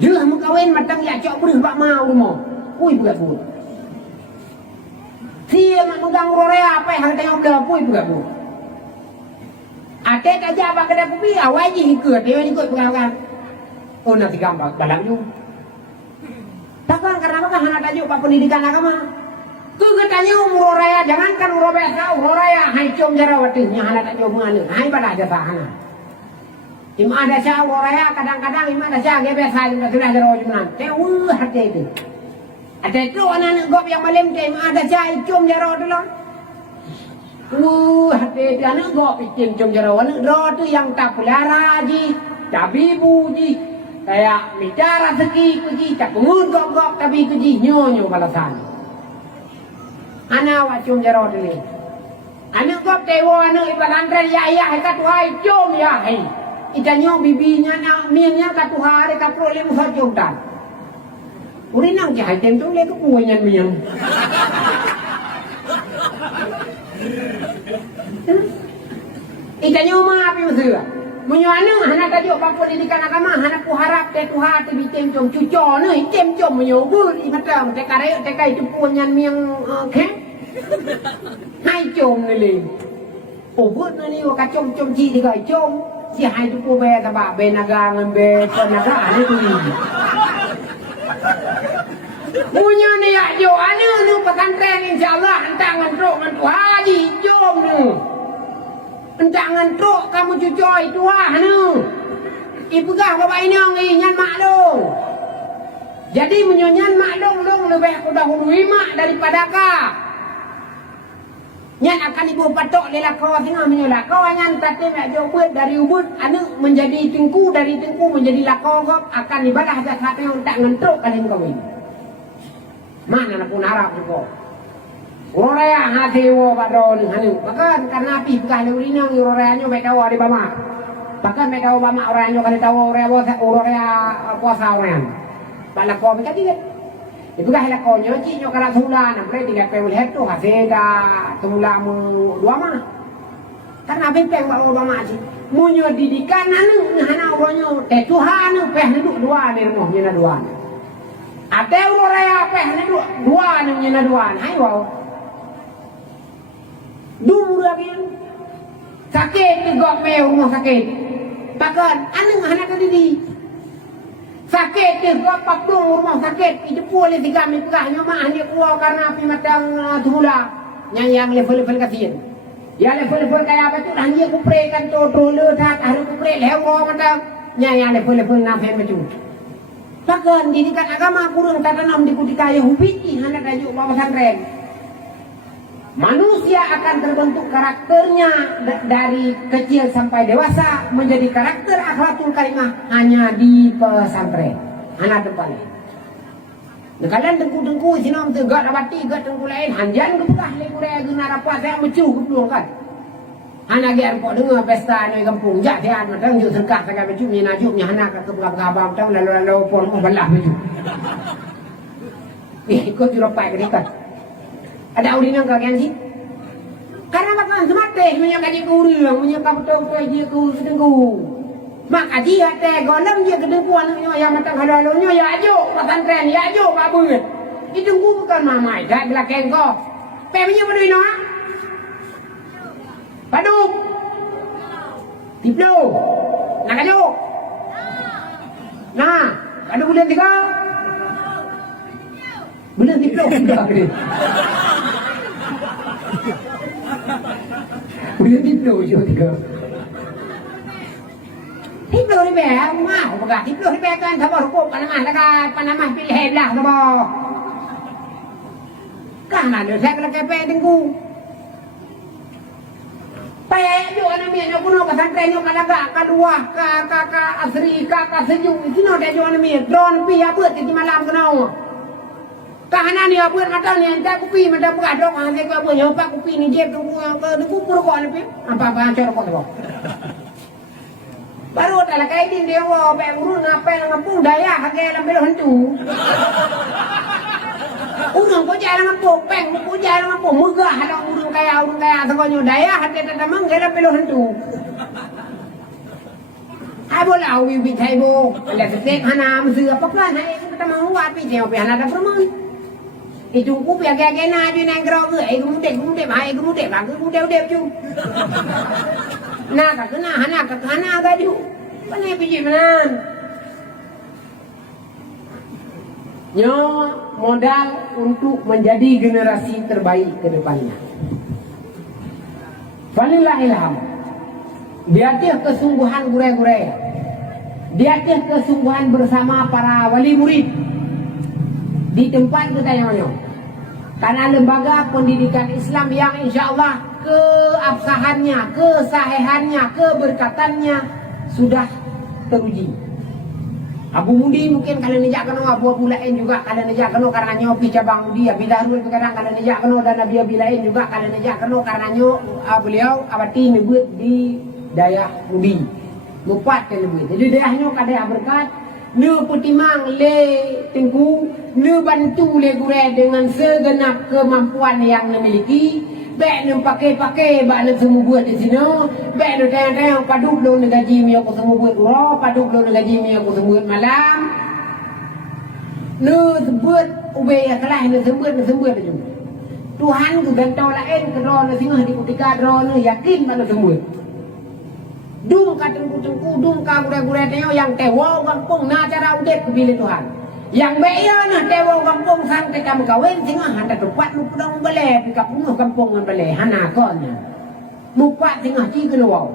Dia mau kawin matang ya cok beri bak mau rumah. Pui buat bu. Dia mak megang rorea apa yang tengok belah pui buat bu. Atek aja apa kedai kopi awal je ikut dia ikut pegang. Oh nanti gambar dalam tu. Takkan karena apa kan anak tajuk pak pendidikan agama. Kegetanya umur raya jangankan umur biasa umur raya hai com jarawatinya anak tajuk mengalir hai pada aja sahana. Ima ada sah raya kadang-kadang ima ada sah dia biasa juga sudah jero jumalan. Teu hati itu. Ada itu anak gop yang malam teh ima ada sah cum jero dulu. Hati itu anak gop ikin cum jero anak ro tu yang tak pelihara ji, tabibu ji. Kayak bicara segi kuji tak pengun gop tapi kuji nyonyo balasan. Anak wa cum jero dulu. Anak gop tewo anak ibalandran ya kata tuhai cum ya hai. Ikannya bibinya nak mienya katu hari kapro le musa jumtan. Uri nang jahai tentu le tu kuenya mieng. Ikannya mah api musuh. Menyuana anak tajuk bapa pendidikan agama anak ku harap te tu hati bitem jom cuco ni tem jom menyobur i mata te kare te kai tu punya mieng ke. Hai jom ni le. Oh buat ni wa kacom jom ji digai jom. Si hai tu ku be tabak be naga ngambe penaga ni tu ni. Punya ni ya jo ane nu pesantren insyaallah entang ngantrok ngan tu haji jom nu. Entang ngantrok kamu cucoy tuah nu. Ibu gah bapak ini ngi nyan mak dong. Jadi menyonyan mak dong lebih aku dahului mak daripada kah. Nyan akan ibu patok lela kau tengah menyolah kau nyan tate mak jauh dari ubud anu menjadi tengku dari tengku menjadi lakau kau akan ibadah zakat yang tak ngentrok kalian kawin. Mana nak pun harap juga. Uraya hati wo badon hanu. Bahkan karena api bukan urina urayanya baik tahu di bama. Bahkan baik tahu bama urayanya kali tahu uraya puasa urayan. Bala kau mereka tidak. Itu kah lakonnya cinyo kala tula na pre tiga pewul hetu haseda tula mu dua mah. Karena benteng baru dua mah sih. Munyo didikan anu hana uronyo teh Tuhan anu peh duduk dua ni rumah nyena dua. Ate uraya peh duduk dua anu nyena dua. Hai wow. Dulu lagi sakit ni gok me rumah sakit. Bahkan anu hana kadidi. Sakit dia bapak tu rumah sakit itu boleh tiga mikahnya mah hanya kuah karena api matang tula yang level kasihan dia level kayak apa tu hanya kupre kan tu letak harus kupre lewo matang yang level nafen macam bahkan didikan agama kurang tanam di kudikaya hubiti hanya tajuk bawa pesantren. Manusia akan terbentuk karakternya dari kecil sampai dewasa menjadi karakter akhlakul karimah hanya di pesantren. Anak depan. Nah, kalian tengku-tengku sinam tegak dapati gak tengku lain hanjan kepegah lekure guna rapat saya mecu kepeluang kan. Anak ger kok dengar pesta di kampung jak dia madang juk serkah sangat mecu ni najuknya anak ke kepegah-pegah tang lalu pon belah mecu. Ikut juropai ke dekat. Ada urin yang kagian sih. Karena makan semate menyangka dia kurang, menyangka betul-betul dia ku sedengku. Maka dia teh golem dia kedengkuan yang matang halalunya ya ajo pesantren ya ajo kabut. Ditunggu bukan mamai dak belakang kau. Pemnya berdui no. Paduk. Tiplo. Nak ajo. Nah, ada bulan 3. Bulan tiplo sudah gede. Bulan tiplo juga 3. Tiplo ni be, mau bukan tiplo ni be kan sama hukum Panama pilih lah sama. Kan ada saya kalau kepe tengku. Payah jo ana mi no kuno pesantren yo kalaga kadua ka asri ka sejuk kino de jo ana mi drone pi abeut di malam kenau. Kahanan dia buat mata ni entah kupi mata buat dong ane ko buat nyoba kupi ni je tu pur ko ni apa cor ko. Baru tak kai din dia wo pe urun apa yang ngapu daya hage lambe hantu. Urun ko jalan ngapu peng ko jalan ngapu muga halong urun kaya sangonyo daya hage tatamang ge lambe hantu. bola ubi taibo. Ada setek hana mesti apa kan? Hai kita mau api dia api hana ada permen. Itu ku pia gaya na ju nang kro ke. Kemudian hai kemudian bagus kemudian udah cu. Nah kena hana gadu. Mana biji menan? Nyo modal untuk menjadi generasi terbaik ke depannya. Walillahilham. Dia kesungguhan gure-gure. Dia kesungguhan bersama para wali murid di tempat kita yang karena lembaga pendidikan Islam yang insya Allah keabsahannya, kesahihannya, keberkatannya sudah teruji. Abu Mudi mungkin kalian nejak kena, Abu Lain juga kalian nejak kena karena nyopi cabang Mudi. Abi Darul kadang kalian nejak kena dan Nabi Abi Lain juga kalian nejak kena karena beliau abadi nebut di dayah Mudi. Mupat kan nebut. Jadi dayahnya kadang berkat. Ne putimang le tengku, ne bantu le gure dengan segenap kemampuan yang memiliki. Baik ne pakai bak ne semua buat di sini. Baik ne tayang paduk lo ne gaji mi aku semua buat uro, paduk lo ne gaji mi aku semua buat malam. Ne sebut ube ya kelah ne sebut aja. Tuhan ku gantau lain kedro ne singah di kutika dro ne yakin pada semua. Dung katengku dung ka gure-gure teo yang tewo kampung na cara udet pilih Tuhan. Yang beya na tewo kampung sang ke kam kawin singah handa tempat lu pedang bale pika punuh kampung ngan bale hana konnya. Mupat singah ci keluar.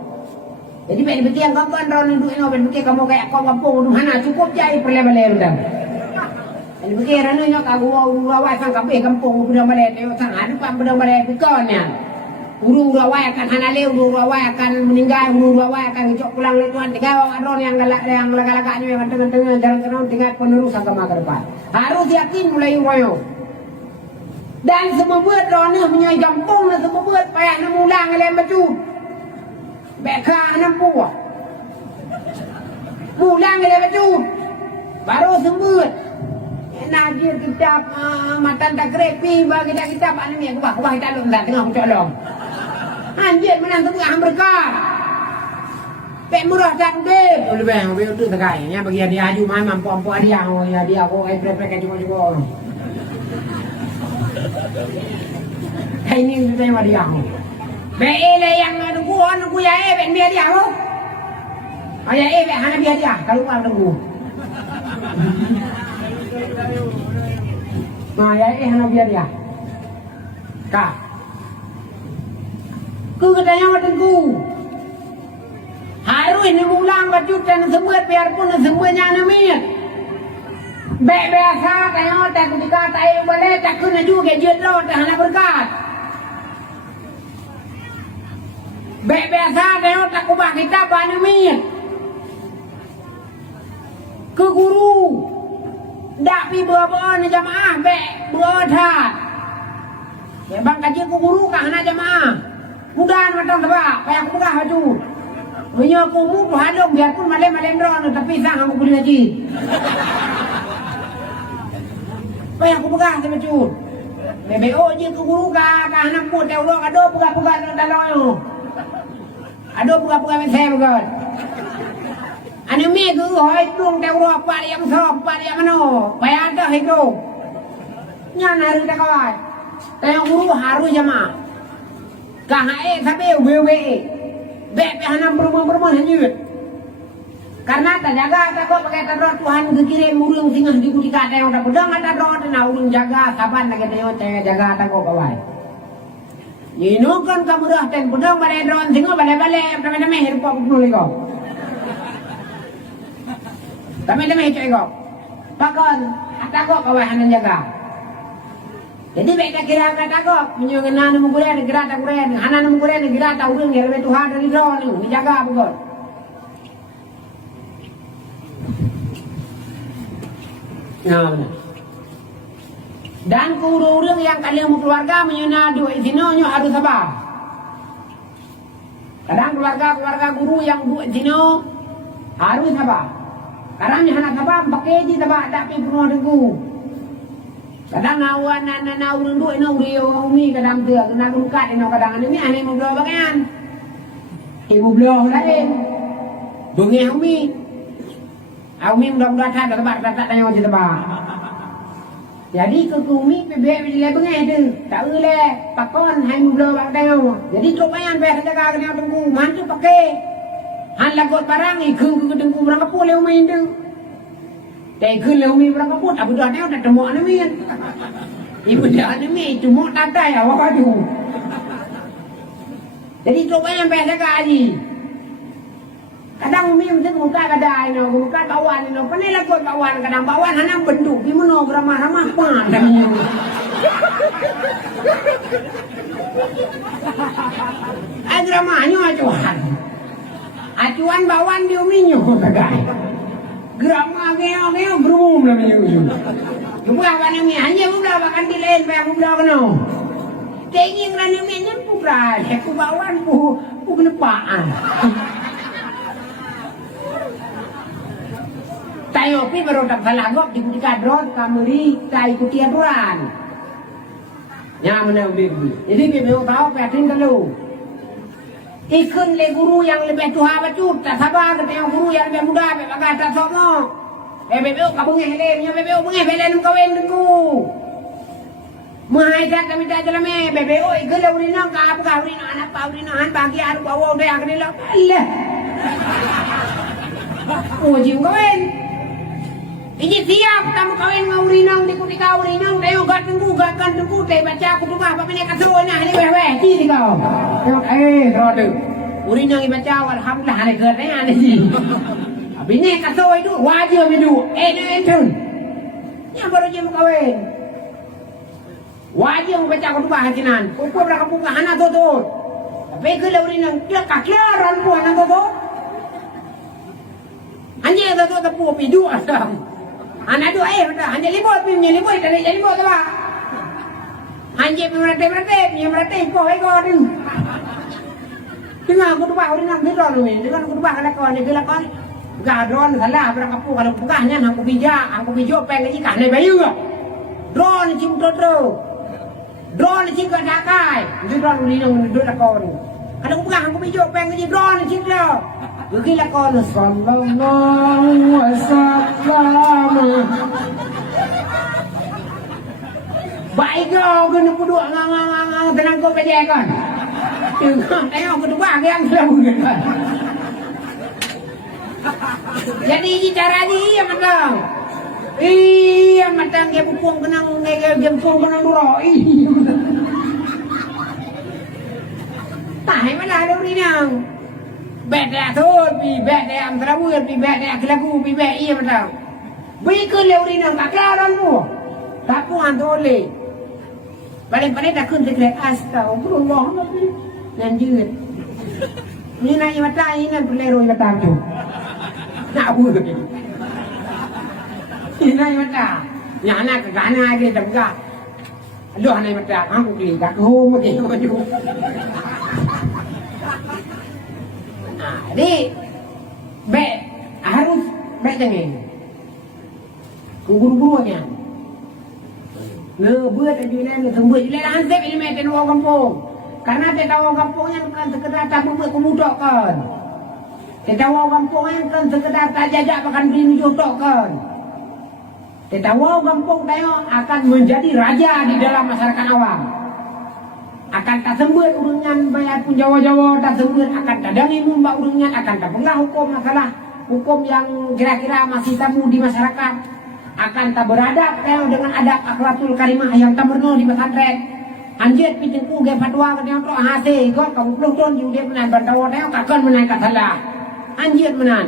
Jadi mek betiang kampung ron ndu eno ben beki kamu kayak kampung ndu hana cukup jai perle-bale rendam. Jadi beki rana nyok aku wawa sang kampung pedang bale teo sang adu pam pedang bale pikonnya. Urung rawai akan hanale, urung rawai akan meninggal, urung rawai akan ngecok pulang le Tuhan. Tiga orang yang lagak-lagaknya yang tengah-tengah jalan tinggal penerus agama ke depan. Harus yakin mulai royo. Dan semua buat roneh punya kampung dan semua buat payah namulang oleh baju. Beka nampu. Mulang oleh baju. Baru sembuh. Najir kitab matan tak krepi bagi kitab anime aku bah kita lu tengah aku colong. Anjir menang tu bukan berkah. Pek murah tak deh. Boleh bang, boleh tu terkait. Bagi dia aju mana mampu dia, dia aku prepare cuma. Ini kita dia. Bele yang nunggu ya ben biar dia aku. Ayah ben hana biar dia kalau mau nunggu. Nah ya hana biar dia. Kak. Ku katanya matengku. Harus ini mulang baju dan sembuh biarpun sembuhnya namanya. Bek biasa kayak tak ketika tak boleh tak kena juga jadro tak hana berkat. Bek biasa kayak tak kubah kita namanya. Ke guru. Dak pi berapa ni jamaah bek berhat. Ya bang kaji ku guru kah hana jamaah. Mudah macam apa? Payah aku buka baju. Punya aku mu hadong biarpun malem drone tapi sang aku boleh ngaji. Payah aku buka baju. BBO je ke guru ka anak pun teu lo ado buka dalam. Ado buka saya bukan. Ane me ke hoi tung teu lo apa yang sop apa yang mano. Payah ada hidup. Nya naru tak kawai. Tayang guru harus jamaah. Kahai sampai wewe, bek hanam berumah hanyut. Karena tak jaga tak kok pakai tadro Tuhan kekirim urung singah di kutika ada yang tak pedang ada tadro dan urung jaga kapan lagi tengok jaga tak kok kawai. Yinukan kamu dah ten pedang balai drone singah balai teman-teman hidup aku penuh lego. Teman-teman hidup lego. Pakon tak kok kawai hanan jaga. Jadi baik tak kira kata kok menyuguhkan nama kuliah negara tak kuliah, anak nama kuliah negara tak urung ya lebih Tuhan dari drone ni dijaga bukan. Nah benar. Dan kurung yang kalian mau keluarga menyuna dua izinonyo harus sabar. Kadang keluarga guru yang dua izino harus sabar. Kadang hanya sabar pakai je sabar tak perlu penuh dengku. Kadang awan na urang duit na uriyo umi kadang dia kena lukat ino kadang ini ane mau belo bagian. Ibu belo lain. Bengi umi Aumi mudah-mudahan ada tebak tak tanya je tebak. Jadi ke kumi bebek bila bengai tu. Tak boleh pakon hai muda bak tengok. Jadi tok mayan pe jaga kena tunggu mantu pakai. Han lagot barang ikung ke tunggu berang kapul leu main tu. Dai kun leu mi berang kapul tak budak tengok tak temok ni min. Ibu dah ni mi tu mok tatai awak tu. Jadi tok mayan pe jaga aji. Kadang umi mesti muka kadai no, muka bawan no. Panai lakukan bawan, kadang bawan hanya bentuk di mana ramah-ramah pan kami. Ada ramahnya acuan. Acuan bawan di umi nyo kadai. Geramah geo berum namanya uju. Bukan apa umi hanya muda bahkan di lain bayang muda keno. Kenging rani umi nyempu prai, aku bawan pu kelepaan. Tayo pi baru tak salagok di kutika drone kameri kai ikuti aturan. Ya mana bibi. Jadi bibi tahu petin telu. Ikun le guru yang lebih tua bacut, tak sabar ketemu guru yang lebih muda, bagai tak somo. Bibi kabung hele, nya bibi bunge belen kawin dengku. Mahai tak kami tak jelame, bibi ikun le urinang ka apa urinang anak pa urinang bagi aru bawa udah akni lo. Allah. Oh jing kawin. Iji siap kamu kawin ngaurinang di kutika urinang tayo gateng ku tay baca aku tuh apa punya kasunya ini weh ti kau. Rode. Urinang ibaca alhamdulillah hari kerana ni. Abine kaso itu wajib midu. Entun. Yang baru je kawin. Wajib baca aku tuh hakinan. Ukur berapa buka hana tu. Tapi kalau urinang dia kaklaran pun hana tu. Hanya tu tepu pidu asam. Anak tu hanya libur tak ada libur tu lah. Hanya merata ikut tu. Tengah aku tu bah orang nak bidon tu ni. Dengan aku tu bah kelakon. Gadron salah berang kapu kalau bukanya aku bijak peng lagi kan bayu. Drone cim tu. Drone cim kat dakai. Itu drone ni nang duduk lakon. Kalau aku bijak peng lagi drone cim tu. Bagi lakon sallallahu wasallam. Baik kau kena puduk ngang tenang kau pejek kan. Tengok kedua yang selalu kan. Jadi ini cara ni iya matang. Iya matang dia pupung kenang gempung kenang duro. Iya. Tai mana ada ni nang. Beda thôi, vì beda am trabu, vì beda kelagu, vì beda iya betul. Bikul leuri nang kakaran mu. Tapu andole. Paling tak kun dekrek astagfirullah nabi. Lanjut. Ni nak mata ini berleru mata tu. Nak buat. Ini mata. Yang nak kegana aja jamga. Aduh ni mata, aku beli kat rumah dia maju. Jadi, harus jangan. Guru-gurunya. Buat ajunan tembus ile hansip ini meten wong kampung. Karena kita wong kampungnya kan sekedar tak buat kemudakan. Kita wong kampungnya kan sekedar tak jajak makan bini jodohkan. Kita wong kampung tengok akan menjadi raja di dalam masyarakat awam. Akan tak sembut urungan bayar pun Jawa-Jawa tak sembut akan dadangi mbak urungan akan tak pernah hukum masalah hukum yang kira-kira masih tabu di masyarakat akan tak beradab dengan adab akhlakul karimah yang tak berno di pesantren anjir pitengku ge fatwa ke tok hase kau kamu peluk ton dia menan bantawa teo kakon menan salah anjir menan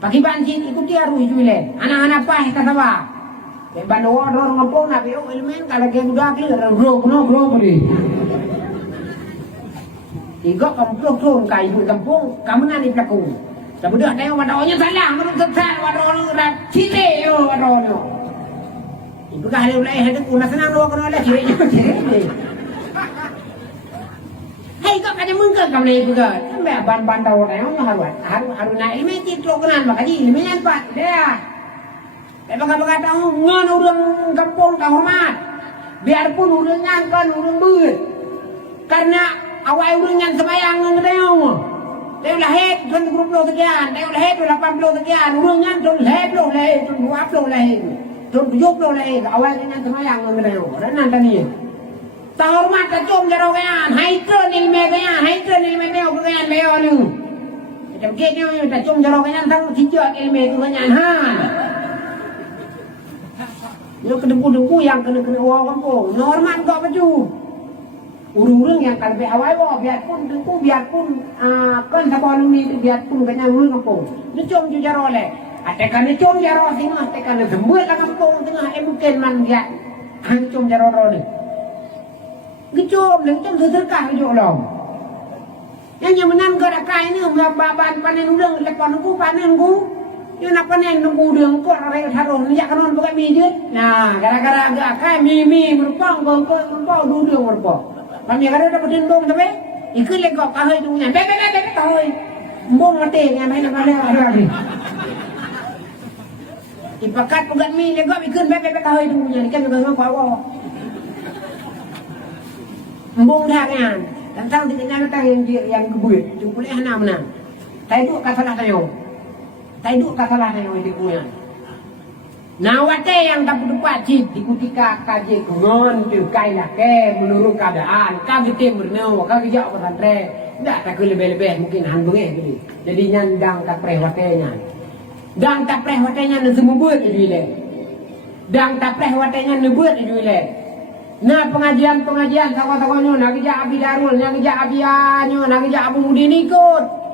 pagi banjin ikut dia ruh juile anak-anak pah kata apa bandawa orang ngopong na bio elemen kalau ge udah clear gro ni Igo kamu peluk ton kai ibu kampung kamu nani pelakon Kemudian tengok wadahnya salah, menurut sesat wadahnya dah cile yo wadahnya. Ibu kah ada ulai ada kuna senang doa kena oleh cire. Hei kau kaje mungkin kamu ni ibu kah? Sampai ban tahu tengok harus naik ilmu itu kenan makanya ilmu yang pat dia. Bagaimana tahu ngan orang kampung tak hormat. Biarpun orang ngan kan orang ber. Karena awal orang ngan sembahyang ngan tengok. Dia lahir tahun 20 sekian, dia lahir tahun 80 sekian, umurnya tahun 10 lahir, tahun 20 lahir, tahun 70 lahir, awalnya semayang mengenai orang nanti ni. Tahormat kacung jaro kayan, haitron ilmu kayan, haitron ilmu neo kayan leo ni. Macam kini kacung jaro kayan tahu sijak ilmu tu kayan han. Yo kedengku yang kena orang kampung, normal kau baju. Urung-urung yang kalau awal biarpun dengku biarpun kan sebelum ni biarpun kena urung kampung. Ni cung jaro le. Atekan ni cung jaro sini, atekan ni sembul kampung tengah mungkin man dia. Hang cung jaro ni. Gicom leng cung terkah jo long. Yang menan ke rakai ni baban panen udang lepon ku panen ku. Yo nak panen nunggu udang ko are tharon ni jak kanon bukan mi je. Nah, gara-gara agak akai mi berpang bangko dudung berpang. Kami kada dapat dendong tapi ikut lekok kahai tu nya. Bebe kahai. Mbong mati dengan main apa ada ni. Ipakat pugat mi lekok ikut bebe kahai tu nya kan juga bawa. Mbong dah kan. Tentang dengan tentang yang kebuit. Tu boleh hana menang. Tai duk kasalah tayo. Tai duk kasalah tayo itu punya. Nawate yang dapat dipacit di ketika kaji kungon tu kai lah ke menurut keadaan kami timur nau kami jauh pesantren dah tak lebih mungkin handungnya gitu jadi nyandang tak prewatenya dang tak prewatenya nu semua buat itu le dang tak prewatenya nu buat itu le nah pengajian tawa-tawanyo nak kerja abi darul nak kerja abi anyo nak kerja abu mudin ikut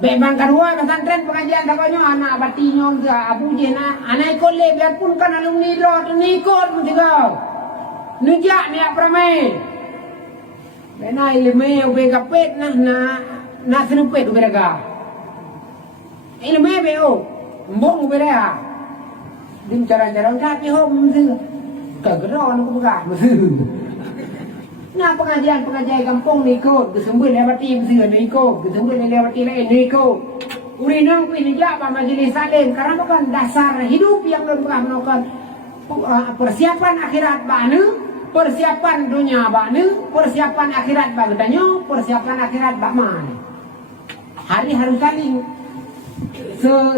Bebang kedua pesantren pengajian takonyo anak batinyo ke abu jena anak ikut le biarpun kan alumni lo tu ikut pun juga nujak ni apramai bena ilmu ube kapet na serupet ube raga ilmu beo mbong ube rea dim cara-cara tak ho mesti kagero nu buka mesti nah pengajian kampung ni ikut kesembul lewat tim sih ni ikut kesembul lewat tim lain ni ikut urinang pun dijak majlis salim karena bukan dasar hidup yang belum pernah melakukan persiapan akhirat banu persiapan dunia banu persiapan akhirat bagdanyo persiapan akhirat bakman hari harus saling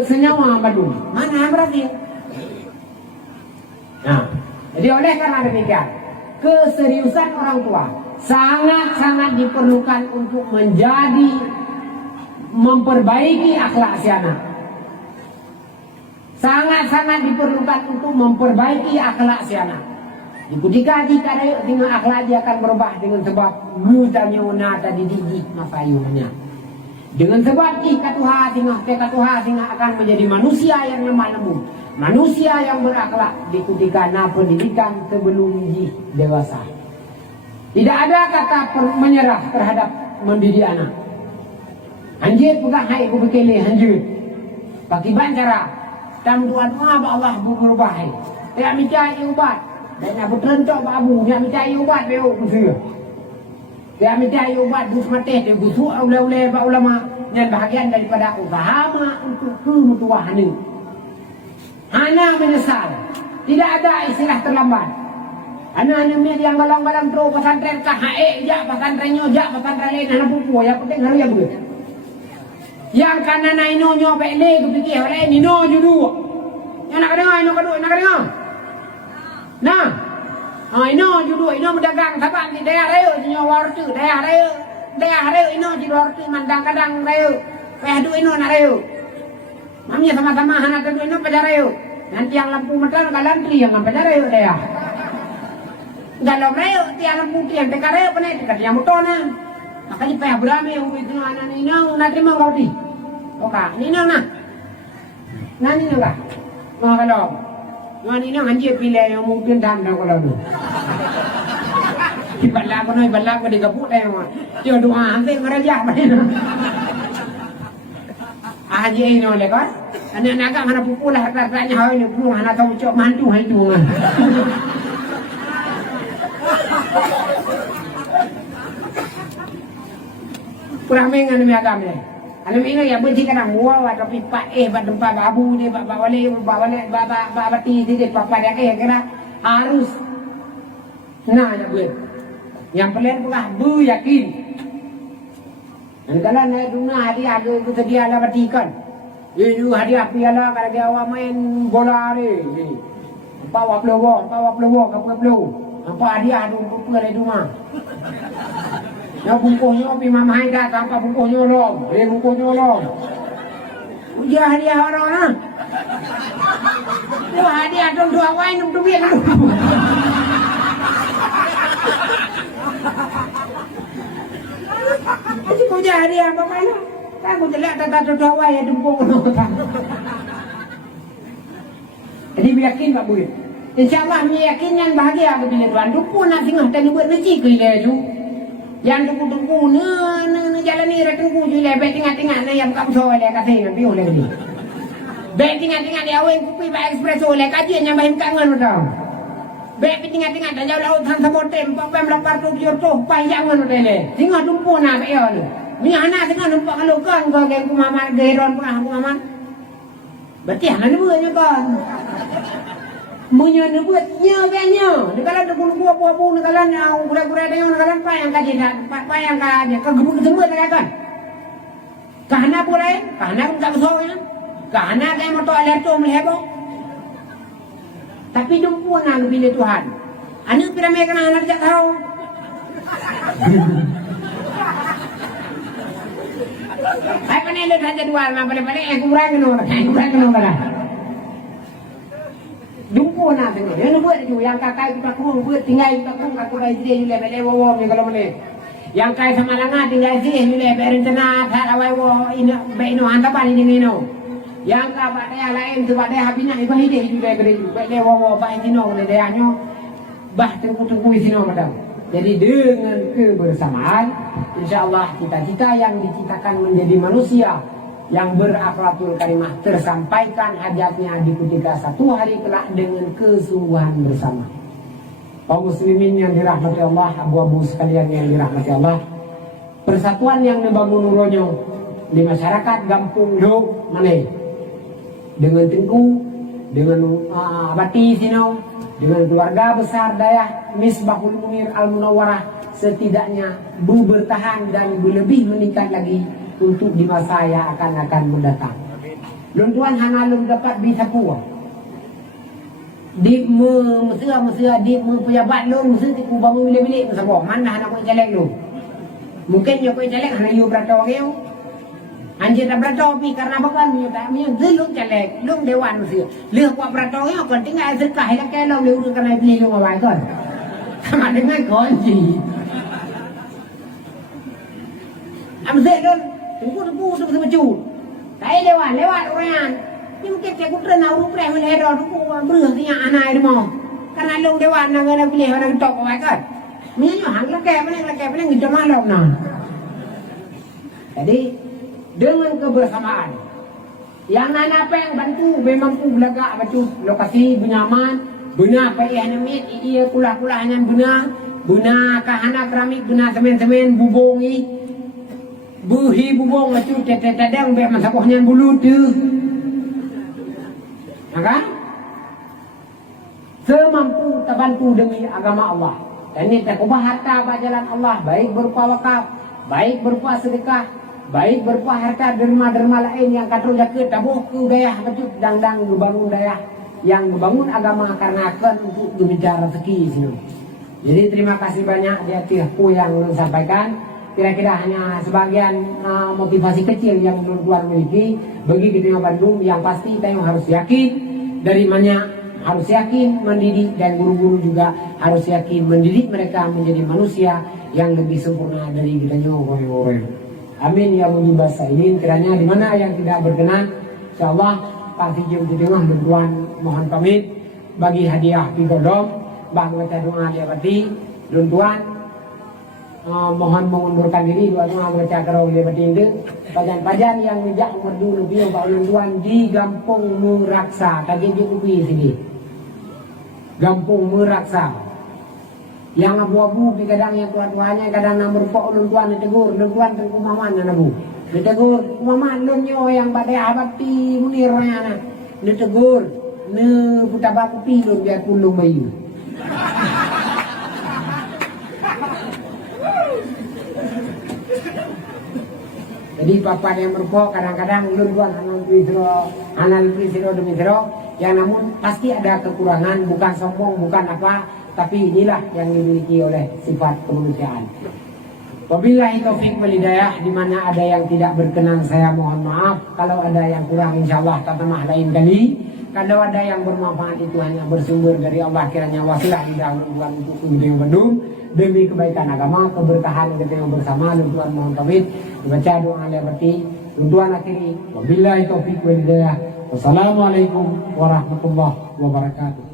senyawa badu mana berarti nah jadi oleh karena demikian keseriusan orang tua sangat-sangat diperlukan untuk memperbaiki akhlak si anak. Sangat-sangat diperlukan untuk memperbaiki akhlak si anak. Ketika dengan akhlak dia akan berubah dengan sebab mudahnya una tadi didik mafayunya. Dengan sebab katuha singa akan menjadi manusia yang lemah lembut. Manusia yang berakhlak ketika pendidikan sebelum dewasa. Tidak ada kata menyerah terhadap mendidik anak. Anjir pegang hai ku bekele anjir. Bagi bancara tam doa-doa ba Allah berubah hai. Dia minta ubat. Dan aku terentok ba abu, dia minta ubat beo kusia. Dia minta ubat dus mate dia busuk ulama ba ulama dan bahagian daripada usaha untuk kemutuahan ini. Ana menyesal. Tidak ada istilah terlambat. Anak-anak yang galang-galang terus pesantren kah jak pesantrennya jak pesantren lain anak pupu yang penting harus ya begitu. Yang kanan ino nyo bele kupikir oleh nino judu. Yang nak dengar ino kedua nak dengar. Nah. Ino judu ino mendagang saban di daerah raya nyo wartu daerah raya ino di wartu mandang kadang raya. Pehdu ino nak raya. Mamnya sama-sama anak tentu ini pacar ayo. Nanti yang lampu metal galantri yang pacar ayo dia. Dalam ayo tiang lampu tiang tekar ayo pernah dekat yang mutona. Makanya payah berame yang itu anak ini nak terima kau di. Oke, ini nak. Nani nak. Mau kalau. Nani nak anjir pilih yang mungkin dan kalau tu. Balak ko di kaput ayo. Yo doa ante ngeraja mana. Aje ino le kan anak naga mana pupulah rasanya hau ini puluh anak tahu cok mantu hai tu kurang mengan mi agam le alam ini ya benci kadang muawa tapi pak bad dempa babu dia bawa bati dia papa dia kira harus nah ya gue yang paling pernah bu yakin Dan kalau naik dunia hadiah tu sedia lah batikan. Itu hadiah piala kalau dia awak main bola ni. Bawa peluang, apa peluang. Apa hadiah tu apa dari rumah. Yang bungkusnya pergi mama Haida tanpa bungkusnya dong. Bungkusnya dong. Ujian hadiah orang lah. Wah hadiah tu dua wain tu duit tu. Aji kau jadi apa mana? Kan kau jelek tata dua wain yang dempung tu. Jadi yakin tak boleh. InsyaAllah yakin yang bahagia bila tuan. Dukun nak tengah tadi buat neci ke ile tu. Yang tunggu-tunggu ni jalan ni rekan ku je le bet tengah-tengah ni yang buka pesawat dia kasih nanti oleh ni. Bet tengah-tengah dia awin kopi Pak Espresso oleh kajian yang baik kangen tau. Bet tengah-tengah dah jauh laut han sabotem pem lapar tu Kyoto panjangan oleh le. Tengah tumpu nak yo ni. Ni anak tengah nampak kalau kan kau ke ku mama geron pernah ku mama. Berarti hang ni buatnya kan. Munya ni buat nya kayaknya. Negara tu gulu apa-apa negara yang gura-gura dia negara apa yang kaji dah, apa yang kaji ke gebuk semua negara kan. Kahana boleh, kahana pun tak besar. Kahana kayak motor alerto melebok. Tapi jumpa nak bila Tuhan. Anak piramid kena anak tak tahu. Hai panel dah saja dua, balik-balik aku kurang kena. Jumpa nak tengok. Dia nak buat tu. Yang kakak kita kurung buat tinggal kita kurung. Aku dah isteri juga. Balik wawam ni kalau boleh. Yang kai sama langah tinggal isteri juga. Balik rencana. Tak awal wawam. Baik ino. Hantapan ini ino. Yang kabar dia lain. Sebab dia habisnya. Ibu hidup juga. Balik wawam. Baik ino. Dia hanya. Bah tengku-tengku isi ino macam. Jadi dengan kebersamaan. InsyaAllah cita-cita yang diciptakan menjadi manusia. Yang berakhlakul karimah tersampaikan hajatnya di ketika satu hari kelak dengan kesungguhan bersama. Kaum muslimin yang dirahmati Allah, abu-abu sekalian yang dirahmati Allah, persatuan yang dibangun uronyo di masyarakat Gampung Do mana? Dengan Tengku, dengan Abati Sino, dengan keluarga besar Dayah Misbahul Munir Al-Munawwarah setidaknya bertahan dan lebih meningkat lagi untuk di masa yang akan mendatang. Luntuan hana lum dapat bisa puas. Di mesra di pejabat lu mesti ku bangun bilik-bilik sebab mana nak kau celek lu. Mungkin yo kau celek hana you berata orang. Anjir dah berata pi karena bakan you tak mi lu celek, lu dewan mesti. Lu ku berata orang kon tinggal sedekah ila ke lu kena pilih lu awai kon. Sama dengan kunci. Amse lu tunggu tu baju. Saya lewat orang. Ni mungkin saya kutra nak urut preh melera tu beruh dia anak dia mau. Karena long dewan nak kena pilih orang tok awak kan. Ni hang lekeh paling gitu malam nah. Jadi dengan kebersamaan yang nana peng bantu memang ku belagak bantu lokasi benyaman benar apa yang namit ia kulah-kulahnya benar kahana keramik benar semen-semen bubongi buhi bubong itu tetedang be masakohnya bulu tu. Maka semampu terbantu demi agama Allah. Dan ini terubah harta berjalan Allah, baik berupa wakaf, baik berupa sedekah, baik berupa harta derma-derma lain yang kata jaga tabuh ke dayah betul dang-dang ngebangun dayah yang membangun agama karena akan untuk berbicara rezeki sini. Jadi terima kasih banyak di hatiku yang sampaikan. Kira-kira hanya sebagian motivasi kecil yang tuan miliki bagi kita Bandung yang pasti kita harus yakin dari mana harus yakin mendidik dan guru-guru juga harus yakin mendidik mereka menjadi manusia yang lebih sempurna dari kita orang-orang. Amin ya mujibas sa'imin. Kiranya di mana yang tidak berkenan insyaallah Pak Sijum di tengah berduan mohon pamit bagi hadiah pigodom bang baca doa dia berarti tuan mohon mengundurkan diri dua baca kerau dia bertindak pajan-pajan yang menjak merdu lebih Pak Tuan di Gampung Meraksa tadi di Upi sini Gampung Meraksa yang abu-abu di kadang yang tuan-tuannya kadang nomor Pak Tuan ditegur tuan tengku maman abu ditegur maman lunyo yang badai abati munirnya anak ditegur ne putabaku pilur biar pulung bayu. Jadi papan yang merupuk kadang-kadang luruan anal prisiro demi siro, yang namun pasti ada kekurangan, bukan sombong, bukan apa, tapi inilah yang dimiliki oleh sifat kemanusiaan. Wabillahi taufik wal hidayah. Di mana ada yang tidak berkenan saya mohon maaf. Kalau ada yang kurang insyaallah tatamah lain kali. Kalau ada yang bermanfaat itu hanya bersumber dari Allah, kiranya wasilah di dalam untuk yang Bandung demi kebaikan agama, keberkahan kita yang bersama. Tuhan mohon taufiq dibaca doa berarti Tuhan akhiri. Wabillahi taufik wal hidayah. Wassalamualaikum warahmatullahi wabarakatuh.